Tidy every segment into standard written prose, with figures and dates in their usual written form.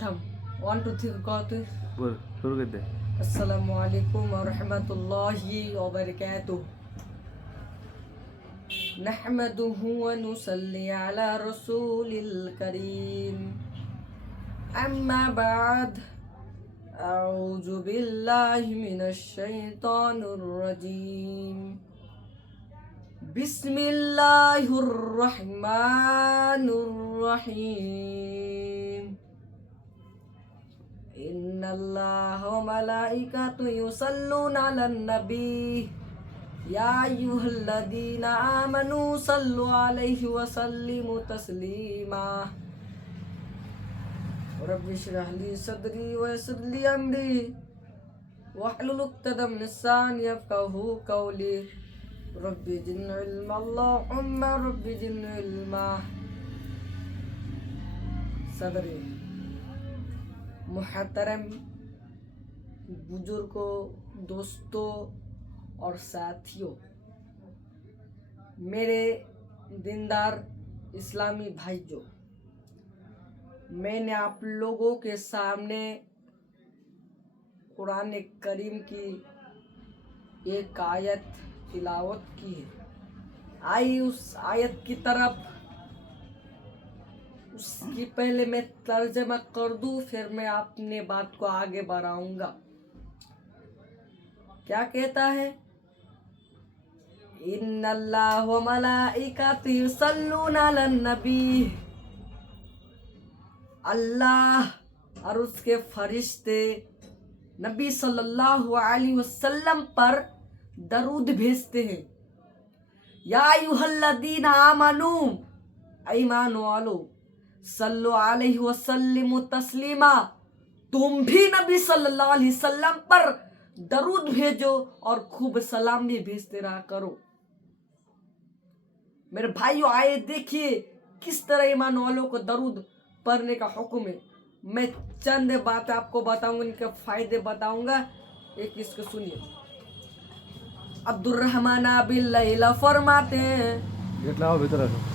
थम 1 2 3 कहते बोल शुरू कर दे। अस्सलामु अलैकुम व रहमतुल्लाहि व बरकातुहू। नहमदुहु व नुसल्ली अला रसूलिल करीम। अम्मा बाद अऊज़ु बिल्लाहि मिनश शैतानिर रजीम। बिस्मिल्लाहिर रहमानिर रहीम। इन्नल्लाह व मलाइकतहु युसल्लूना अलन नबी या अय्युहल्लज़ीना आमनू सल्लु अलैहि व सल्लिमू तस्लीमा। रब्बि इश्रह ली सदरी व यस्सिर ली अमरी वहलुल उक़दतम मिन लिसानी यफ़क़हू क़ौली। रब्बि ज़िदनी इल्मा अल्लाहुम्मा रब्बि ज़िदनी इल्मा। सदरी मुहतरम बुजुर्गों, दोस्तों और साथियों, मेरे दीनदार इस्लामी भाइयों, मैंने आप लोगों के सामने कुरान करीम की एक आयत तिलावत की है। आइए उस आयत की तरफ। उसकी पहले मैं तर्जमा कर दूं, फिर मैं अपने बात को आगे बढ़ाऊंगा। क्या कहता है? इन्नल्लाह व मलाइकतहु युसल्लूना अलन नबी। अल्लाह और उसके फरिश्ते नबी सल्लल्लाहु अलैहि वसल्लम पर दरूद भेजते हैं। या अय्युहल्लज़ीना आमनू, ईमान वालो, सल्लु अलैहि वसल्लिमू तस्लीमा। तुम भी नबी सल्लल्लाहु अलैहि वसल्लम पर दरूद भेजो और खूब सलाम भी भेजते रहा करो। मेरे भाइयों, आए देखिए किस तरह ईमान वालों को दरूद पढ़ने का हुक्म है। मैं चंद बातें आपको बताऊंगा, इनके फायदे बताऊंगा। एक इसको सुनिए। अब्दुर्रहमान बिन लैला फरमाते हैं,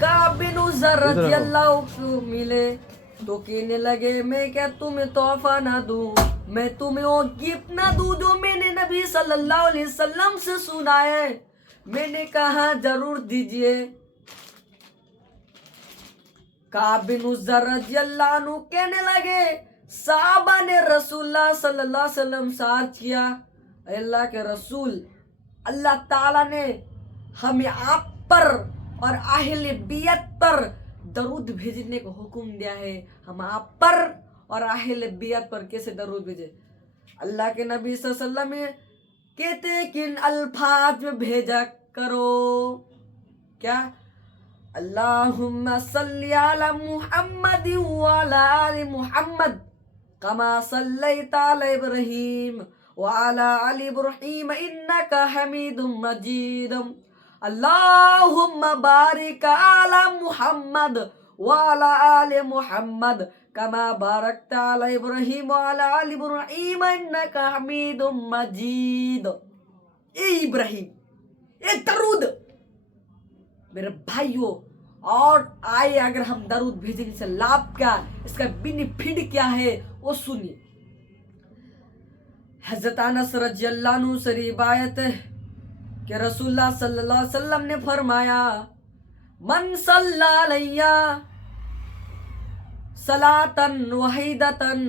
काबिन रज़ियल्लाहु को मिले तो कहने लगे, मैं क्या तुम्हें तोहफा ना दूं, मैं तुम्हें वो गिफ्ट ना दूं जो मैंने नबी सल्लल्लाहु अलैहि वसल्लम से सुना है। मैंने कहा जरूर दीजिए। काबिन रज़ियल्लाहु अन्हु कहने लगे, साहबा ने रसूलुल्लाह सल्लल्लाहु अलैहि वसल्लम से अर्ज किया, अल्लाह के रसूल, अल्लाह ताला ने हमें आप पर और अहले बियत पर दरूद भेजने को हुक्म दिया है। हम आप पर और अहले बियत पर कैसे दरूद भेजे? अल्लाह के नबी सल्लल्लाहु अलैहि वसल्लम कहते हैं कि इन अल्फाज में भेजा करो। क्या? अल्लाहुम्मा सल्ली अला मुहम्मद व अला आलि मुहम्मद कमा सल्लैता अला इब्राहीम व अला आलि इब्राहीम इन्नका हमीदुम मजीद। अल्लाहुम्मा बारिक अला मुहम्मद व अला आलि मुहम्मद कमा बारकता अला इब्राहीम व अला आलि इब्राहीम इन्नका हमीदुम मजीद। ए इब्राहीम, ए दरूद मेरे भाइयों। और आए अगर हम दरूद भेजने से लाभ क्या, इसका बेनिफिट क्या है वो सुनिए। हज़रत अनस रज़ियल्लाहु अन्हु से रिवायत है कि रसूलुल्लाह सल्लल्लाहु अलैहि वसल्लम ने फरमाया, मन सल्ला अलैया सलातन वहीदतन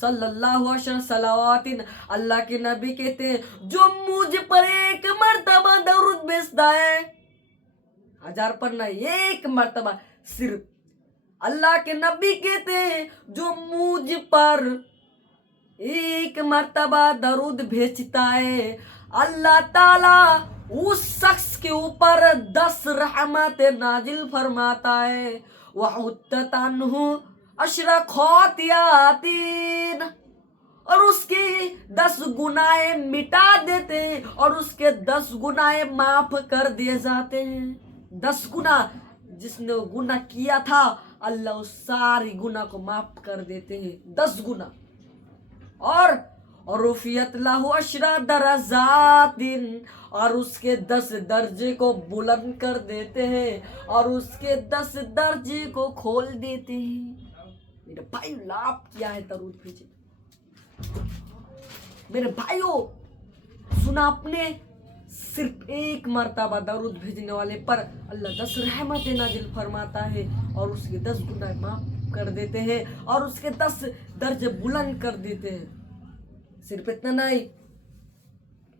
सल्लल्लाहु अलैहि सलावातिन। अल्लाह के नबी कहते हैं, जो मुझ पर एक मर्तबा दरूद भेजता है, 1000 पर नहीं, एक मर्तबा सिर्फ। अल्लाह के नबी कहते हैं, जो मुझ पर एक मर्तबा दरूद भेजता है, अल्लाह ताला उस शख्स के ऊपर 10 रहमत नाजिल फरमाता है। वह उत्ततान्हु अशरा खौतियातीन, और उसकी 10 गुनाहें मिटा देते हैं और उसके 10 गुनाहें माफ कर दिए जाते हैं। 10 गुना जिसने गुना किया था, अल्लाह उस सारी गुना को माफ कर देते हैं, 10 गुना। और रुफियत लहु अशरा दरजातिन, और उसके 10 दर्जे को बुलंद कर देते हैं और उसके 10 दर्जे को खोल देते हैं। मेरे भाई लाभ किया है दरूद भेजे। मेरे भाइयों सुना आपने, सिर्फ एक मर्तबा दरूद भेजने वाले पर अल्लाह 10 रहमतें नाजिल फरमाता है और उसके 10 गुनाह माफ कर देते हैं और उसके 10 दर्जे बुलंद कर देते हैं। सिर्फ इतना नहीं,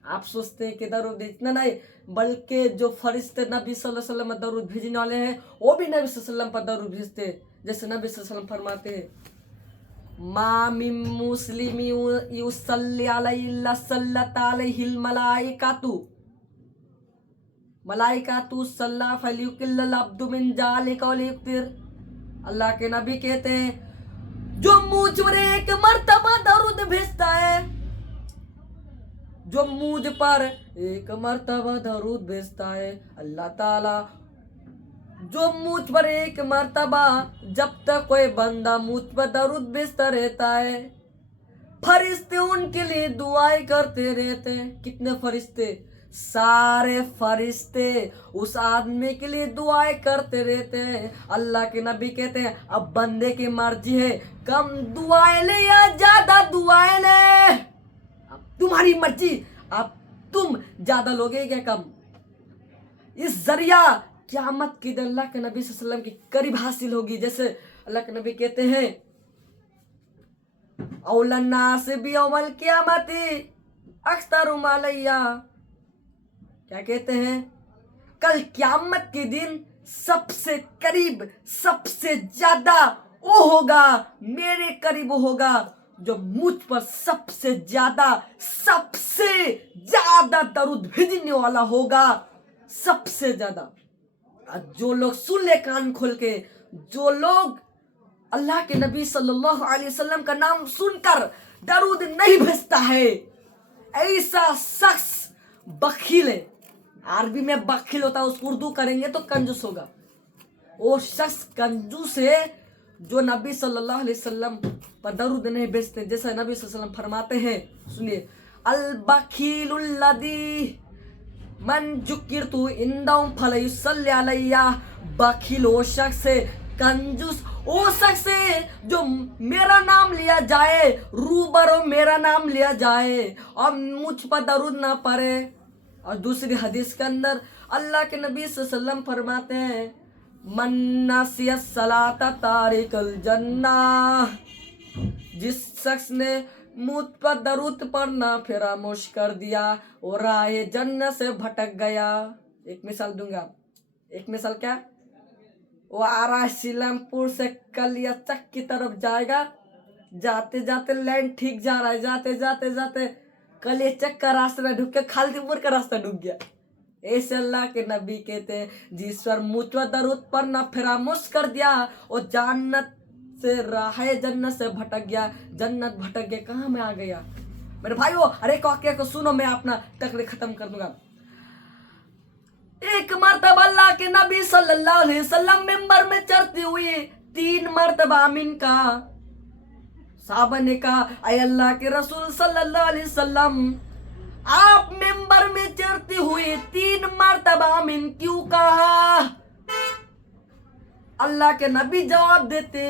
आप सोचते हैं कि दरूद इतना नहीं, बल्कि जो फरिश्ते नबी सल्लल्लाहु अलैहि वसल्लम दरूद भेजने वाले हैं वो भी नबी सल्लल्लाहु अलैहि वसल्लम पर दरूद भेजते हैं। जैसे नबी सल्लल्लाहु अलैहि वसल्लम फरमाते हैं, मा मिन मुस्लिमी युसल्ली अलैहि इल्ला सल्लत अलैहिल मलाइकातु सल्ला फलियुकिल्ल अब्दु मिन जालिका वलियुक्तिर। अल्लाह के नबी कहते हैं, जो मुझ पर एक मर्तबा दरूद भेजता है, जो मुझ पर एक मर्तबा दरूद भेजता है, अल्लाह ताला जो मुझ पर एक मर्तबा, जब तक कोई बंदा मुझ पर दरूद भेजता रहता है, फरिश्ते उनके लिए दुआएं करते रहते हैं। कितने फरिश्ते? सारे फरिश्ते उस आदमी के लिए दुआएं करते रहते हैं। अल्लाह के नबी कहते हैं, अब बंदे की मर्जी है, कम दुआएं ले या ज्यादा दुआएं ले, अब तुम्हारी मर्जी, अब तुम ज्यादा लोगे क्या कम। इस जरिया क़यामत के दिन अल्लाह के नबी सल्लल्लाहु अलैहि वसल्लम की करीब हासिल होगी। जैसे अल्लाह के नबी कहते हैं, औलन्नास बियौमल क़यामती अक्सरुहुम अलैया, क्या कहते हैं, कल क़यामत के दिन सबसे करीब, सबसे ज्यादा वो होगा, मेरे करीब होगा जो मुझ पर सबसे ज्यादा दरूद भेजने वाला होगा, सबसे ज्यादा। जो लोग सुन ले कान खोल के, जो लोग अल्लाह के नबी सल्लल्लाहु अलैहि वसल्लम का नाम सुनकर दरूद नहीं भेजता है, ऐसा शख्स बखील है। अरबी में बखील होता है, उसको उर्दू करेंगे तो कंजूस होगा। वो शख्स कंजूस है जो नबी सल्लल्लाहु अलैहि वसल्लम पर दरूद नहीं भेजते। जैसा नबी सल्लल्लाहु अलैहि वसल्लम फरमाते हैं, सुनिए, अल बखीलुल लदी मन जुकिरतु इंदम फलयुसल्ली अलैया। बखील वो शख्स है, कंजूस वो शख्स है जो मेरा नाम लिया जाए, रूबरो मेरा नाम लिया जाए और मुझ पर दरूद ना पड़े। और दूसरी हदीस के अंदर अल्लाह के नबी सल्लल्लाहु अलैहि वसल्लम फरमाते हैं, मन नसिया सलाता तारिकल जन्नह, जिस शख्स ने मुझ पर दरूद पढ़ना फरामोश कर दिया वो राह जन्नत से भटक गया। एक मिसाल दूंगा, एक मिसाल क्या, वो आ रहा है सीलमपुर से कलिया चक की तरफ जाएगा, जाते जाते लाइन ठीक जा रहा है, जाते जाते जाते कलिया चक का रास्ता ढूंढ के खालदीपुर का रास्ता ढूंढ गया। ऐसे अल्लाह के नबी कहते हैं, जिस पर मुझ पर दरूद पढ़ना फरामोश कर दिया वो जन्नत से राह जन्नत से भटक गया, जन्नत भटक गया, कहाँ में आ गया। मेरे भाइयों, अरे वाक्य को सुनो, मैं अपना तकरीर खत्म कर दूंगा। एक मर्तबा अल्लाह के नबी सल्लल्लाहु अलैहि वसल्लम मिंबर में चढ़ते हुए 3 मर्तबा आमीन का। साहबा ने कहा, अय अल्लाह के रसूल सल्लल्लाहु अलैहि वसल्लम, आप मिंबर में चढ़ते हुए 3 मर्तबा आमीन क्यों कहा। अल्लाह के नबी जवाब देते,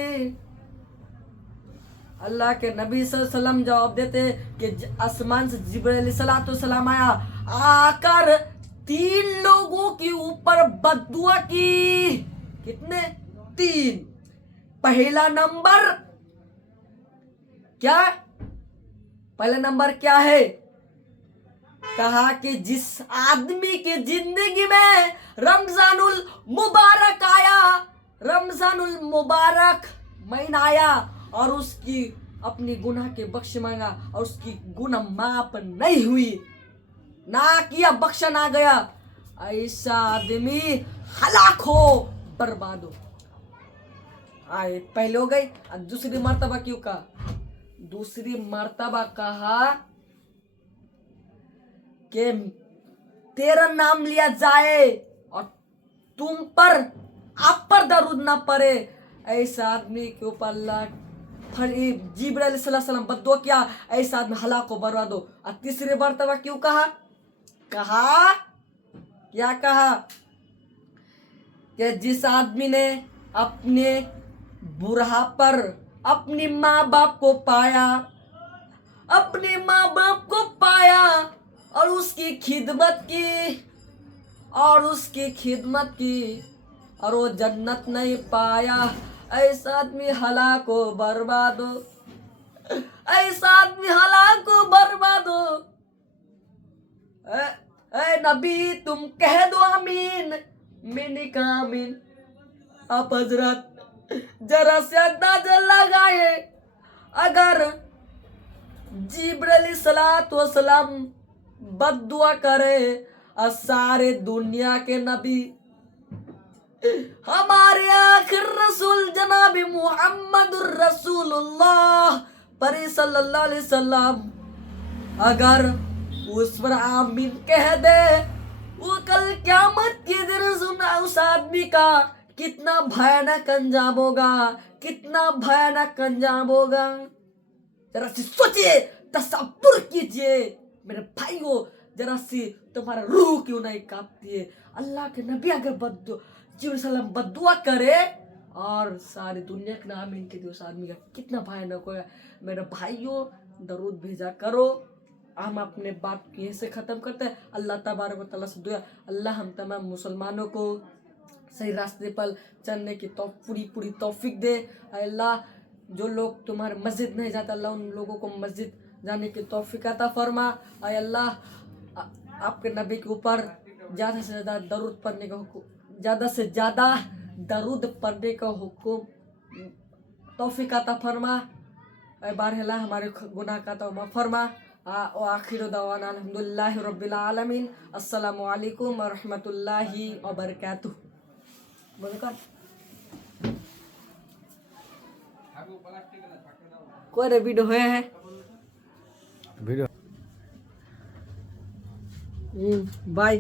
अल्लाह के नबी सल्लल्लाहु अलैहि वसल्लम जवाब देते कि आसमान से जिब्रील अलैहिस्सलाम आया, आकर 3 लोगों के ऊपर बद्दुआ की। कितने? 3। पहला नंबर क्या, पहला नंबर क्या है, कहा कि जिस आदमी के जिंदगी में रमजानुल मुबारक आया, रमजानुल मुबारक महीना आया और उसकी अपनी गुनाह के बख्श मांगा और उसकी गुनाह माफ नहीं हुई, ना किया, बख्शा ना गया, ऐसा आदमी हलाक हो, बर्बाद हो। आए पहले हो गई। दूसरी मर्तबा क्यों कहा, दूसरी मर्तबा कहा कि तेरा नाम लिया जाए और तुम पर, आप पर दरूद ना पड़े, ऐसा आदमी के ऊपर अल्लाह जिब्रील अलैहिस्सलाम बद्दुआ किया, ऐसा आदमी हलाक हो, बर्बाद हो। और तीसरी मर्तबा क्यों कहा, कहा क्या कहा कि जिस आदमी ने अपने बुढ़ा पर अपनी माँ बाप को पाया, अपने माँ बाप को पाया और उसकी खिदमत की, और उसकी खिदमत की, और वो जन्नत नहीं पाया। ऐसा आदमी हलाक हो बर्बाद हो, ऐसा आदमी हलाक हो बर्बाद हो। ए नबी तुम कह दो आमीन। मैंने कहा आमीन। आप हजरत जरा से अंदाजा लगाए, अगर जिब्रील सलाम बद्दुआ करे और सारे दुनिया के नबी हमारे आखिर रसूल जनाब मुहम्मदुर रसूलुल्लाह परी सल्लल्लाहु अलैहि वसल्लम अगर उस पर आमीन कह दे, वो कल क़यामत के दिन सुना उस आदमी का कितना भयानक अंजाम होगा, कितना भयानक अंजाम होगा। जरा सी सोचिए, तसव्वुर कीजिए मेरे भाइयों, जरा सी तुम्हारा रूह क्यों नहीं कांपती है। अल्लाह के नबी अगर बद्दुआ करे और सारी दुनिया के नाम इनके दिए, उस आदमी का कितना भयानक होगा। मेरे भाइयों दरूद भेजा करो। हम अपने बात की से ख़त्म करते हैं। अल्लाह तबारक व तआला से दुआ, अल्लाह हम तमाम मुसलमानों को सही रास्ते पर चलने की पूरी तौफीक दे। अल्लाह जो लोग तुम्हारे मस्जिद नहीं जाते, अल्लाह उन लोगों को मस्जिद जाने की तौफीक अता फरमा। अल्लाह आपके नबी के ऊपर ज़्यादा से ज़्यादा दरूद पढ़ने का हुक्म, ज़्यादा से ज़्यादा दरूद पढ़ने का हुक्म तौफीक अता फरमा। बारहला हमारे गुनाह का तौबा फरमा। आखिर दवाना अल्हम्दुलिल्लाहि रब्बिल आलमीन। अस्सलामु अलैकुम व रहमतुल्लाहि व बरकातुहू। कोई वीडियो है वीडियो बाय।